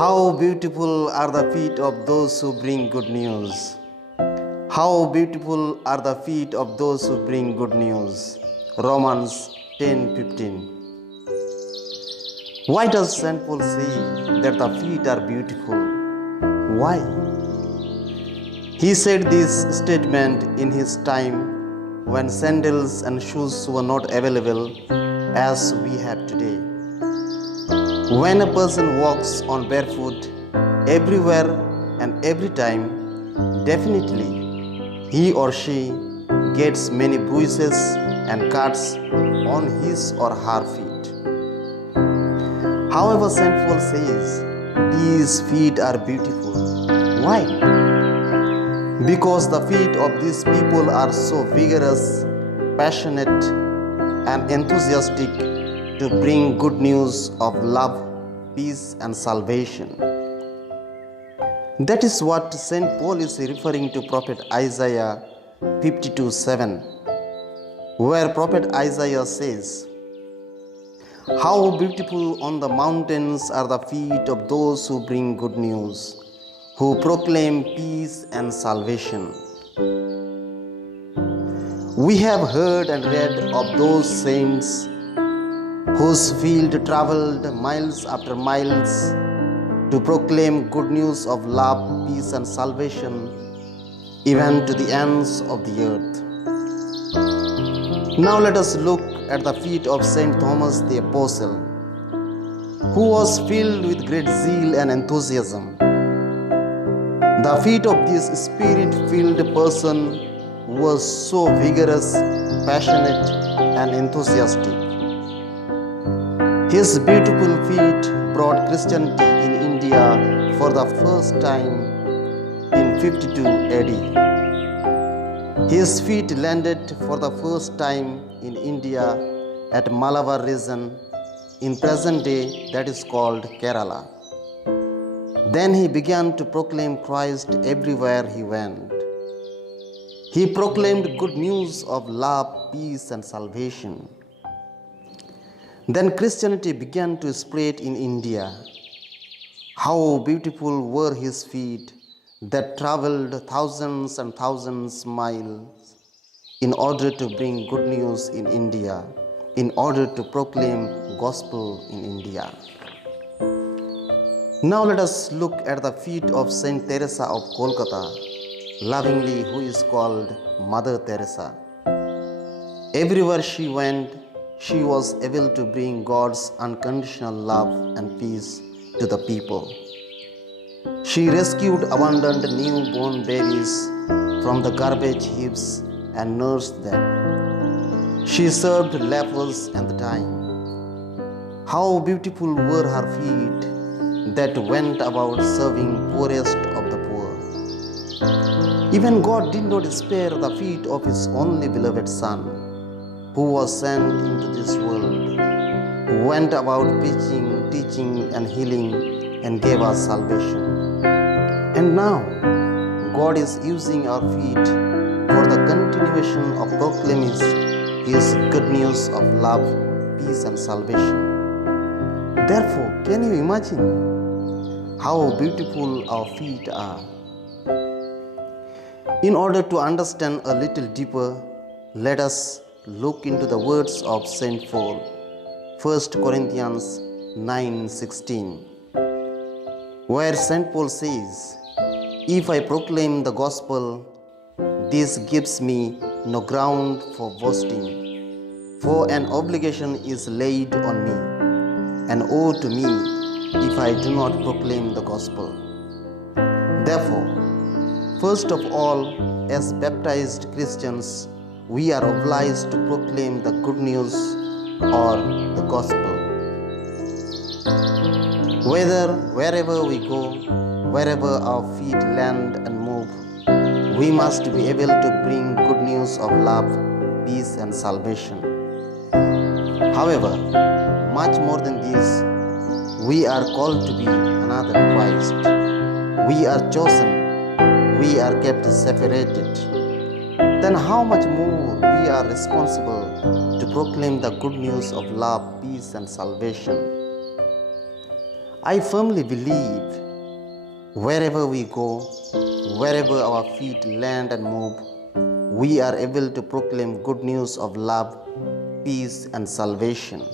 How beautiful are the feet of those who bring good news. How beautiful are the feet of those who bring good news. Romans 10:15. Why does St. Paul say that the feet are beautiful? Why? He said this statement in his time when sandals and shoes were not available as we have today. When a person walks on barefoot everywhere and every time, definitely he or she gets many bruises and cuts on his or her feet. However, St. Paul says these feet are beautiful. Why? Because the feet of these people are so vigorous, passionate, and enthusiastic to bring good news of love, peace, and salvation. That is what St. Paul is referring to Prophet Isaiah 52:7, where Prophet Isaiah says, "How beautiful on the mountains are the feet of those who bring good news, who proclaim peace and salvation." We have heard and read of those saints whose field traveled miles after miles to proclaim good news of love, peace, and salvation, even to the ends of the earth. Now let us look at the feet of Saint Thomas the Apostle, who was filled with great zeal and enthusiasm. The feet of this spirit-filled person was so vigorous, passionate, and enthusiastic. His beautiful feet brought Christianity in India for the first time in 52 AD. His feet landed for the first time in India at Malabar region in present day that is called Kerala. Then he began to proclaim Christ everywhere he went. He proclaimed good news of love, peace, and salvation. Then Christianity began to spread in India. How beautiful were his feet that traveled thousands and thousands miles in order to bring good news in India, in order to proclaim gospel in India. Now let us look at the feet of Saint Teresa of Kolkata, lovingly who is called Mother Teresa. Everywhere she went, she was able to bring God's unconditional love and peace to the people. She rescued abandoned newborn babies from the garbage heaps and nursed them. She served lepers at the time. How beautiful were her feet that went about serving poorest of the poor. Even God did not spare the feet of His only beloved Son, who was sent into this world, who went about preaching, teaching, and healing, and gave us salvation. And now, God is using our feet for the continuation of proclaiming His good news of love, peace, and salvation. Therefore, can you imagine how beautiful our feet are? In order to understand a little deeper, let us look into the words of St. Paul, 1 Corinthians 9:16, where St. Paul says, "If I proclaim the gospel, this gives me no ground for boasting, for an obligation is laid on me, and woe to me if I do not proclaim the gospel." Therefore, first of all, as baptized Christians, we are obliged to proclaim the good news or the gospel. Wherever we go, wherever our feet land and move, we must be able to bring good news of love, peace, and salvation. However, much more than this, we are called to be another Christ. We are chosen. We are kept separated. Then how much more we are responsible to proclaim the good news of love, peace, and salvation. I firmly believe wherever we go, wherever our feet land and move, we are able to proclaim good news of love, peace, and salvation.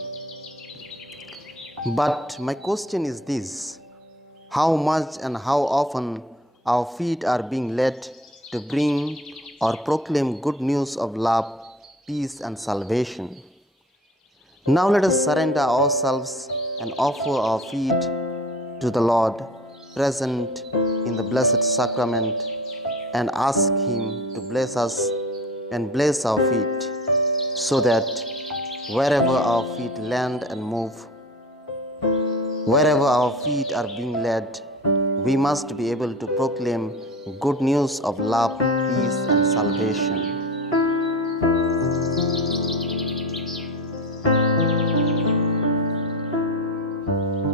But my question is this: how much and how often our feet are being led to bring or proclaim good news of love, peace, and salvation? Now let us surrender ourselves and offer our feet to the Lord present in the Blessed Sacrament and ask Him to bless us and bless our feet so that wherever our feet land and move, wherever our feet are being led, we must be able to proclaim good news of love, peace, and salvation.